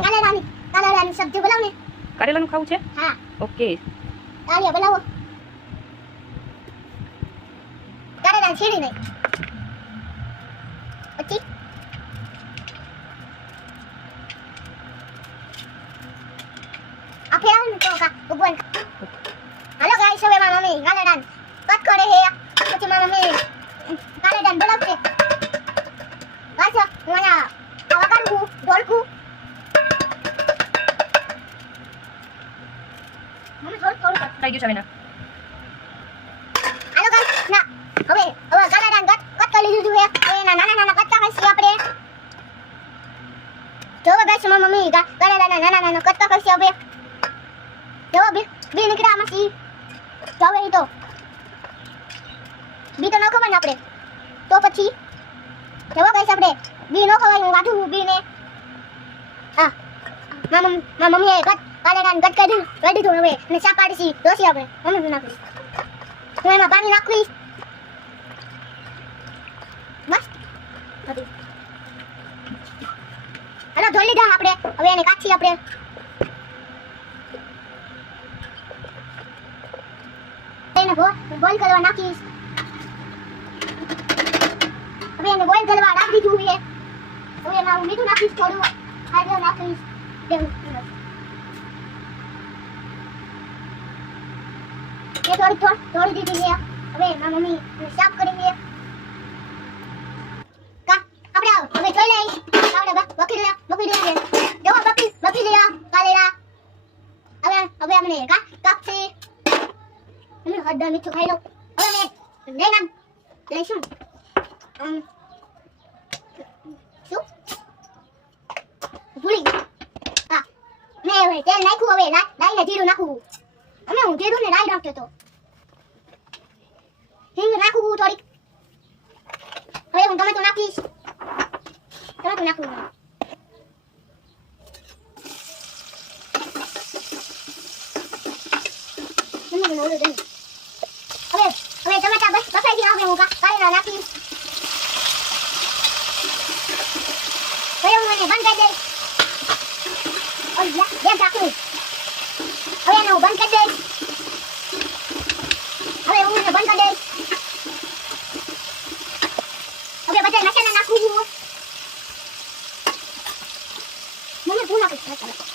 કારેલાની સબ્જી બનાવ ને. કારેલાનું ખાવું છે? હા. ઓકે. કારેલા બનાવો. કારેલા છીણી નહીં. પછી આ ફેરવું ને તો ભગવાન. હાલો ગાઈસ, હવે મારા મમ્મી કારેલા કટ કરે હે. પછી મારા મમ્મી કારેલા બનાવશે. ગાઈસ, હું આવા કાઢું ઢોલકું. મમ્મી થોડું થઈ ગયું છે હવે. હાલો ગાઈસ, ના હવે કારેલા કટ કરી લીધું હે. એના નાના કટકા કરશી આપણે. જો ગાઈસ, મારા મમ્મી કારેલાના નાના કટકા કરશી હવે. જો બી નીકળ્યા આમાંથી. જો હવે તો બી તો ન ખવાય આપણે. તો પછી જો ગાઈસ, આપણે બી ન ખવાય. હું વાઢું બી ને. હા, મારા મમ્મીએ કારેલાને કટ કરી દીધું હવે. અને ચા પાડીશી દોશી આપણે. મમ્મી નાખી. હું એમાં પાણી નાખીશ. બસ હાલો ધોઈ લીધા આપણે. હવે એને કાચી આપણે. એને બોઇલ કરવા નાખીશ. હવે એને બોઇલ કરવા રાખી દીધું છે. હવે એમાં હું મીઠું નાખીશ થોડું. હળદર નાખીશ. એ થોડી દીધી છે. હવે મારી મમ્મી સાફ કરી લે. આપણે હવે જોઈ લઈ. આપણે બકી લે. જો બકી લે કારેલા. હવે અમને કાપશે. હળદર મીઠું ખાઈ લો. હવે અમે લઈશું. શું ભૂલી ગઈ. હા, મેં હવે તેલ નાખ્યું. હવે લાઈને જીરું નાખવું. હું જીરું ને રાઈ નાખ્યો તો. હિંગ નાખવું થોડીક. હવે હું ટમેટું નાખીશ. ટમેટું નાખવું. હવે ટમેટા બફાઈ ગયા. હવે હું કારેલા નાખીશ. હવે હું એને બંધ કરી દઈશ. જેમ રાખું. હવે એને હું બંધ કરી દઈશ. હવે હું એને બંધ કરી દઈશ. હવે બધા મસાલા નાખવું. મને પૂરા નાખીશ.